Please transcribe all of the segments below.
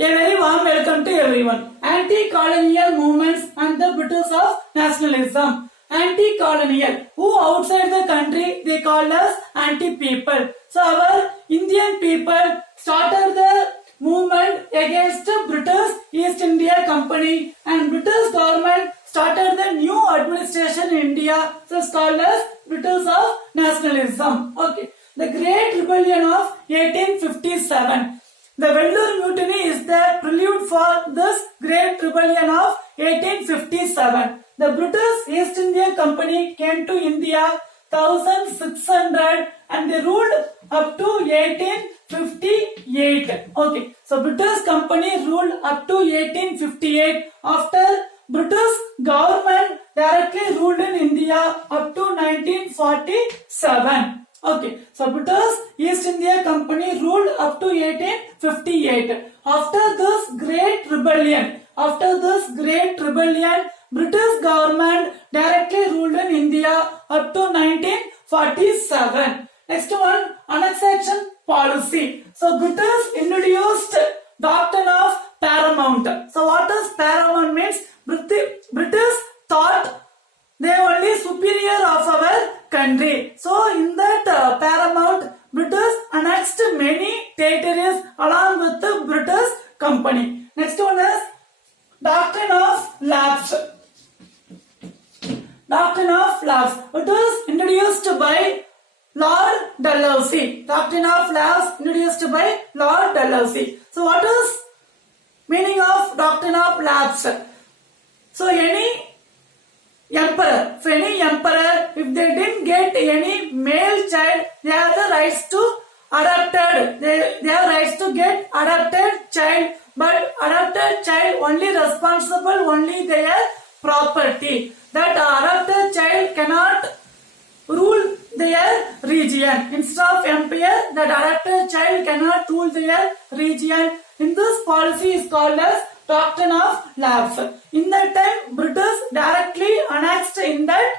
A very warm welcome to everyone. Anti-colonial movements and the British of nationalism. Anti-colonial, who outside the country they call us anti-people. So our Indian people started the movement against the British East India Company, and British government started the new administration in India. So it's called as British of nationalism. Okay, the Great Rebellion of 1857. The Vellore Mutiny is the prelude for this Great Rebellion of 1857. The British East India Company came to India 1600 and they ruled up to 1858. Okay, so British Company ruled up to 1858. After British government directly ruled in India up to 1947. Okay, so British East India Company ruled up to 1858. After this Great Rebellion, British government directly ruled in India up to 1947. Next one, annexation policy. So British introduced doctrine of paramount. So what does paramount means? British thought they are only superior of our country. So in that paramount, British annexed many territories along with the British company. Next one is doctrine of lapse. Doctrine of lapse. It was introduced by Lord Dalhousie. Doctrine of lapse introduced by Lord Dalhousie. So what is meaning of doctrine of lapse? So any emperor, if they didn't get any male child, they have the rights to adopted. They have rights to get adopted child, but adopted child only responsible only their property. That adopted child cannot rule their region. Instead of empire, that adopted child cannot rule their region. In this policy is called as doctrine of lapse. In that time, British directly annexed in that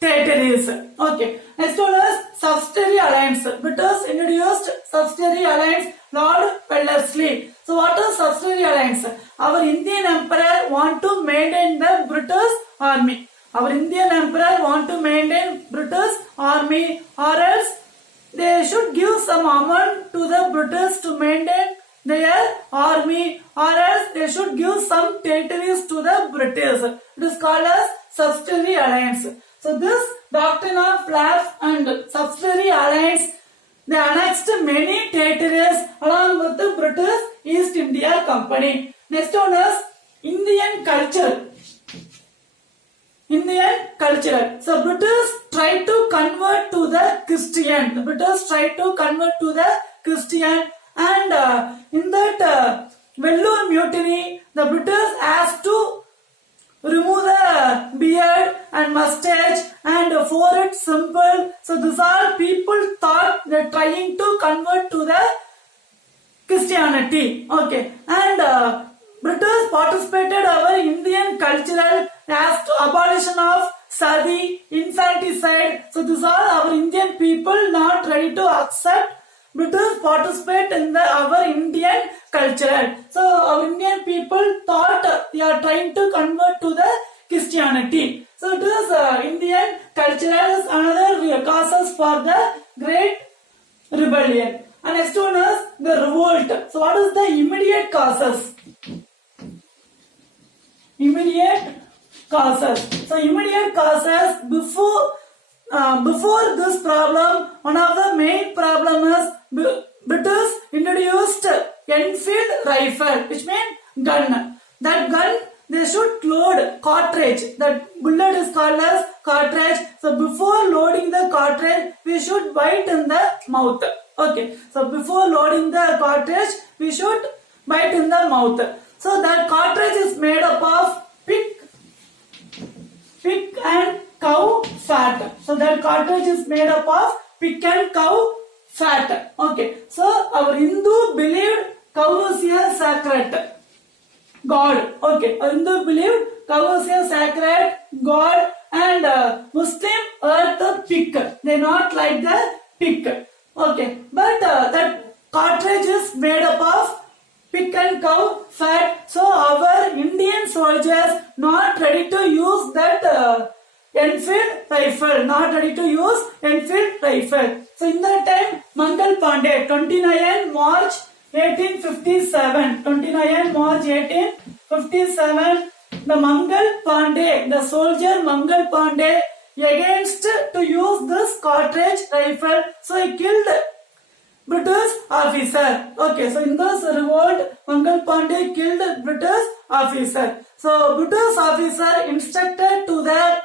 territories. Okay. Next one is subsidiary alliance. British introduced subsidiary alliance, Lord Wellesley. So what is subsidiary alliance? Our Indian emperor want to maintain the British army. Or else they should give some amount to the British to maintain their army, or else they should give some territories to the British. It is called as subsidiary alliance. So this doctrine of lapse and subsidiary alliance, they annexed many territories along with the British East India Company. Next one is Indian culture. So British tried to convert to the Christian. And in that Vellore Mutiny, the British asked to remove the beard and mustache and forehead simple. So these all people thought they are trying to convert to the Christianity. Okay, and British participated our Indian cultural as to abolition of sati, infanticide. So these are our Indian people not ready to accept. British participate in our Indian culture. So our Indian people thought they are trying to convert to the Christianity. So it is Indian culture is another causes for the Great Rebellion. And next one is the revolt. So what is the immediate causes? So immediate causes before this problem, one of the main problem is British introduced Enfield rifle, which means gun. That gun they should load cartridge. That bullet is called as cartridge. So before loading the cartridge, we should bite in the mouth. Okay. So before loading the cartridge, we should bite in the mouth. So that cartridge is made up of pig and cow fat. So that cartridge is made up of pig and cow fat. Okay. So our Hindu believed cow is a sacred god. Okay. Hindu believed cow is a sacred god, and Muslim are the pig. They not like the pig. Okay. But that cartridge is made up of pig and the cow fat. So our Indian soldiers not ready to use that Enfield rifle, not ready to use Enfield rifle. So in that time, Mangal Pandey, 29 March 1857, 29 March 1857, the Mangal Pandey, the soldier Mangal Pandey against to use this cartridge rifle. So he killed British officer. Okay, so in this revolt, Mangal Pandey killed British officer. So British officer instructed to the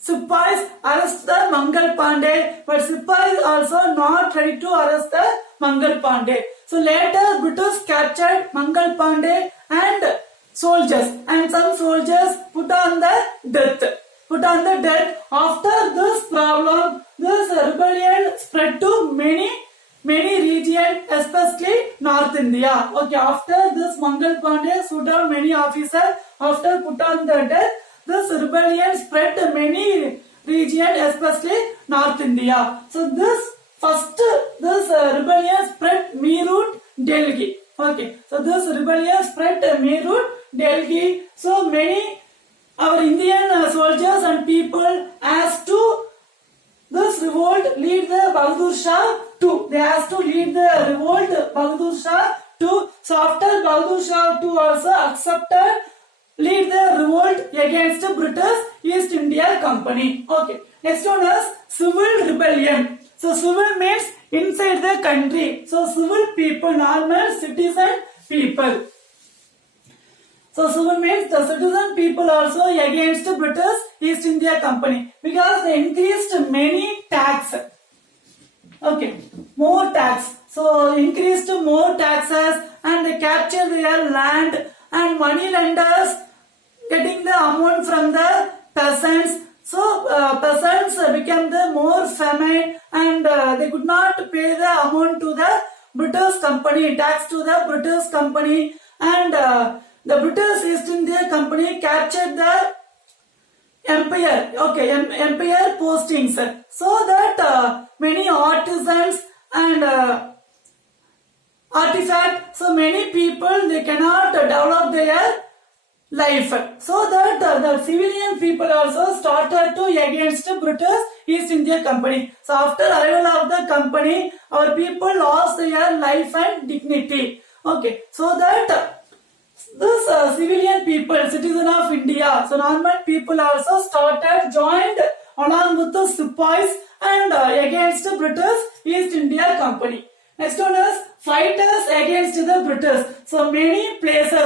Sipais arrest the Mangal Pandey, but Sipais also not ready to arrest the Mangal Pandey. So later British captured Mangal Pandey and soldiers, and some soldiers put on the death. After this problem, this rebellion spread to many regions, especially North India. Okay, after this Mangal Pandey shoot down many officers, after put on the death, this rebellion spread to many regions, especially North India. So this rebellion spread Meerut, Delhi. Okay, so this rebellion spread Meerut, Delhi. So many our Indian soldiers and people asked to this revolt lead the Bahadur Shah too. They asked to lead the revolt Bahadur Shah too. So after Bahadur Shah too also accepted lead the revolt against the British East India Company. Okay. Next one is civil rebellion. So civil means inside the country. So civil people, normal citizen people. So civil means the citizen people also against the British East India Company because they increased many tax. Okay, more tax. So increased more taxes and they captured their land, and money lenders getting the amount from the peasants. So peasants became the more famine, and they could not pay the amount to the British company, tax to the British company, and the British East India Company captured the empire, okay, empire postings, so that many artisans and artifacts, so many people they cannot develop their life, so that the civilian people also started to against the British East India Company. So after arrival of the company, our people lost their life and dignity. Okay, so that this civilian people, citizen of India, so normal people also joined along with the Sipais and against the British East India Company. Next one is fighters against the British. So many places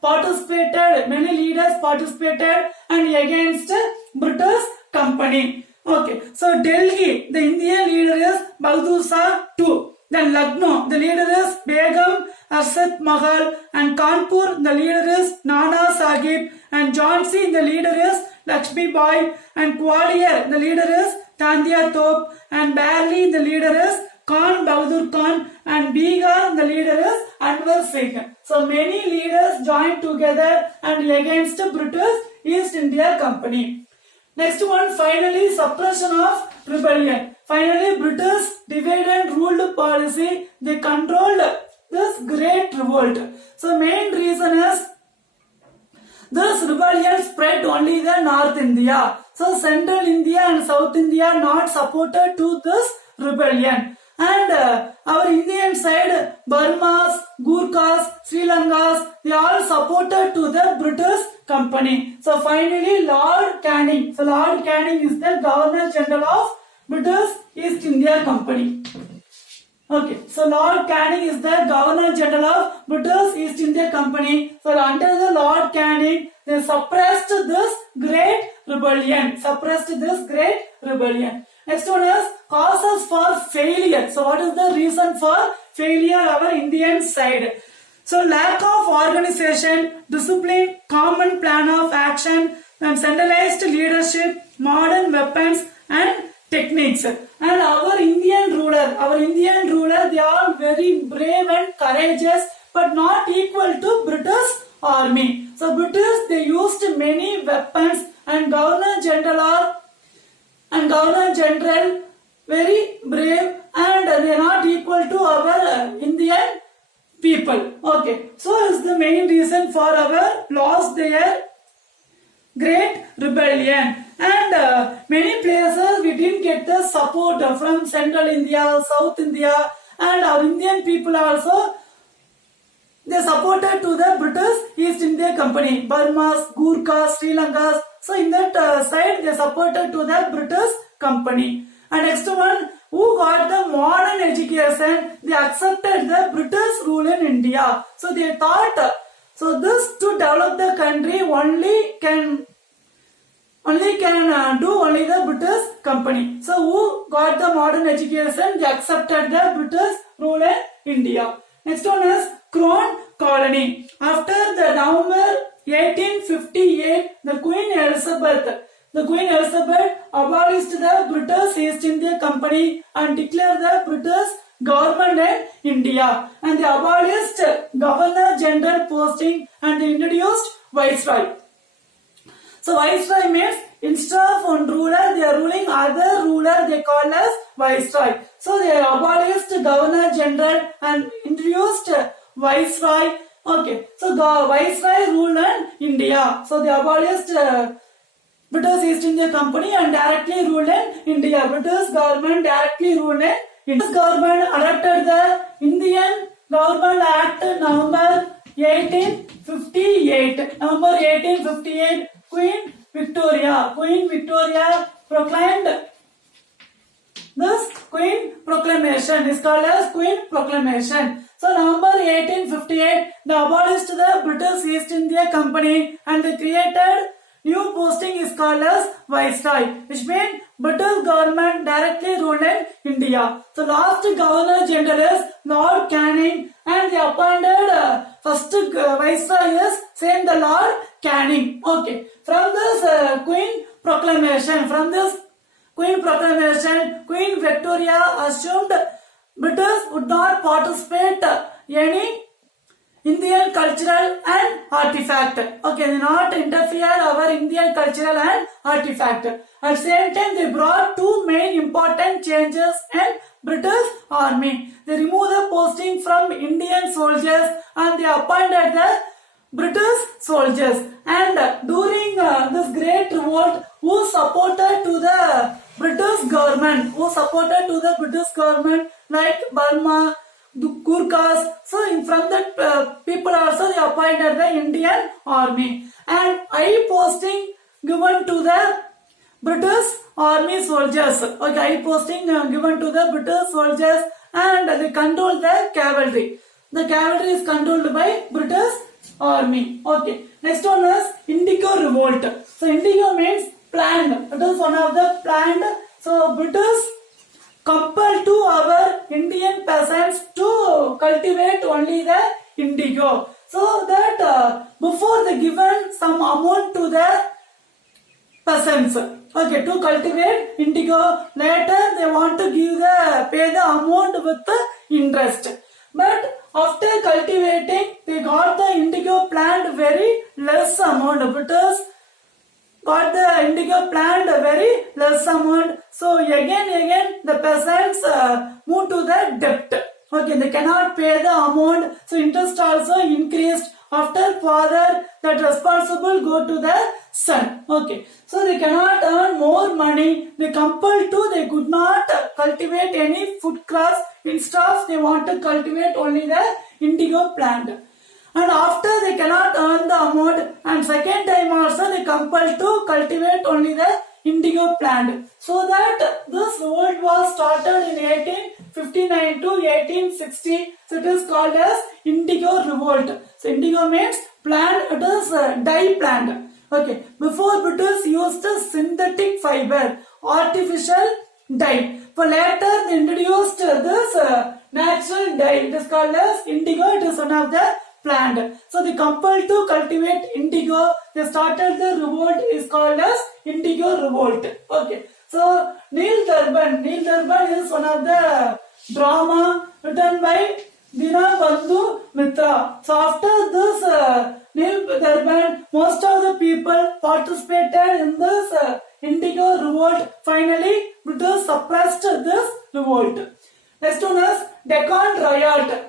participated, many leaders participated and against British Company. Okay, so Delhi, the Indian leader is Bahadur Shah II. Then Lucknow, the leader is Begum Arshad Mahal, and Kanpur, the leader is Nana Sahib, and Jhansi, the leader is Lakshmi Bai, and Gwalior, the leader is Tandia Top, and Bareilly, the leader is Khan Bahadur Khan, and Bihar, the leader is Anwar Singh. So many leaders joined together and against the British East India Company. Next one, finally, suppression of rebellion. Finally, British divide and ruled policy, they controlled this great revolt. So main reason is this rebellion spread only the North India. So Central India and South India not supported to this rebellion. And our Indian side, Burmas, Gurkhas, Sri Lankas, they all supported to the British Company. So finally, Lord Canning. So Lord Canning is the Governor General of British East India Company. Okay, so Lord Canning is the Governor General of British East India Company. So under the Lord Canning, they suppressed this great rebellion. Next one is causes for failure. So what is the reason for failure our Indian side? So lack of organization, discipline, common plan of action, and centralized leadership, modern weapons and techniques. And our Indian ruler, they are very brave and courageous, but not equal to British army. So British, they used many weapons, and Governor General very brave, and they are not equal to our Indian people. Okay, so is the main reason for our lost their great rebellion. And many places we didn't get the support from Central India, South India, and our Indian people also, they supported to the British East India Company, Burma's, Gurkhas, Sri Lankas. So in that side, they supported to the British Company. And next one, who got the modern education, they accepted the British rule in India. So they thought, so this to develop the country only can do only the British Company. So who got the modern education, they accepted the British rule in India. Next one is Crown Colony. After the November 1858, the Queen Elizabeth abolished the British East India Company and declared the British government in India. And they abolished Governor General posting and they introduced Viceroy. So Viceroy means instead of one ruler, they are ruling other ruler, they call as Viceroy. So they abolished Governor General and introduced Viceroy. Okay, so the Viceroy ruled in India. So they abolished British East India Company and directly ruled in India. British government directly ruled in India. British government adopted the Indian Government Act November 1858. November 1858, Queen Victoria proclaimed this Queen Proclamation is called as Queen Proclamation. So November 1858, they abolished the British East India Company and they created new posting is called as Viceroy, which means British government directly ruled in India. So last Governor General is Lord Canning and they appointed first Viceroy is same the Lord Canning. Okay, from this Queen Proclamation, Queen Victoria assumed British would not participate any Indian cultural and artifact. Okay, they not interfere our Indian cultural and artifact. At the same time, they brought two main important changes in British Army. They removed the posting from Indian soldiers and they appointed the British soldiers. And during this great revolt, who supported to the British government like Burma, Gurkhas. So from that people also they appointed the Indian Army and high posting given to the British Army soldiers. Okay, high posting given to the British soldiers and they control the cavalry. The cavalry is controlled by British Army. Okay, next one is Indigo Revolt. So Indigo means planned. It is one of the planned. So British compelled to our Indian peasants to cultivate only the indigo. So that before they given some amount to the peasants. Okay, to cultivate indigo. Later they want to pay the amount with the interest. But after cultivating, they got the indigo plant very less amount. British got the indigo plant a very less amount. So again the peasants move to the debt. Okay, they cannot pay the amount. So interest also increased. After father, that responsible go to the son. Okay, so they cannot earn more money. They compelled to, they could not cultivate any food crops. Instead, they want to cultivate only the indigo plant. And after they cannot earn the amount, and second time also they compelled to cultivate only the indigo plant. So that this revolt was started in 1859 to 1860. So it is called as Indigo Revolt. So indigo means plant, it is dye plant. Okay, before British used synthetic fiber, artificial dye. For later they introduced this natural dye. It is called as indigo. It is one of the plant. So they compelled to cultivate indigo. They started the revolt is called as Indigo Revolt. Okay. So Neil Durban is one of the drama written by Dinabandhu Mitra. So after this Neil Durban, most of the people participated in this Indigo Revolt. Finally, British suppressed this revolt. Next one is Deccan Riot.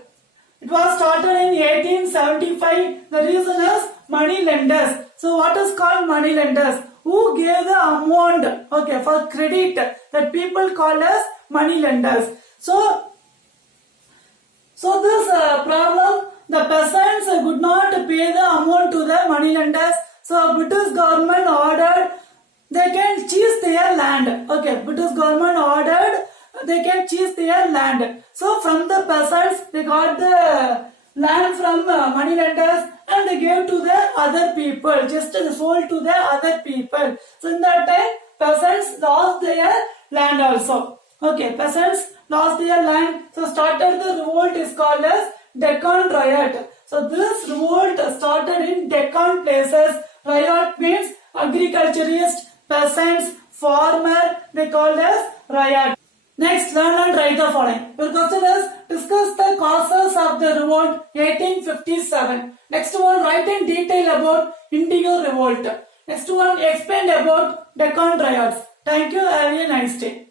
It was started in 1875. The reason is money lenders. So what is called money lenders? Who gave the amount, okay, for credit, that people call as money lenders. So this problem, the peasants could not pay the amount to the money lenders. So British government ordered they can choose their land. Okay, British government ordered they can choose their land. So from the peasants they got the land from money lenders and they gave to the other people, just sold to the other people. So in that time peasants lost their land also. Okay, peasants lost their land. So started the revolt is called as Deccan Riot. So this revolt started in Deccan places. Riot means agriculturist, peasants, farmer, they called as riot. Next, learn and write the following. Your question is, discuss the causes of the revolt 1857. Next one, write in detail about Indigo Revolt. Next one, explain about Deccan riots. Thank you. Have a nice day.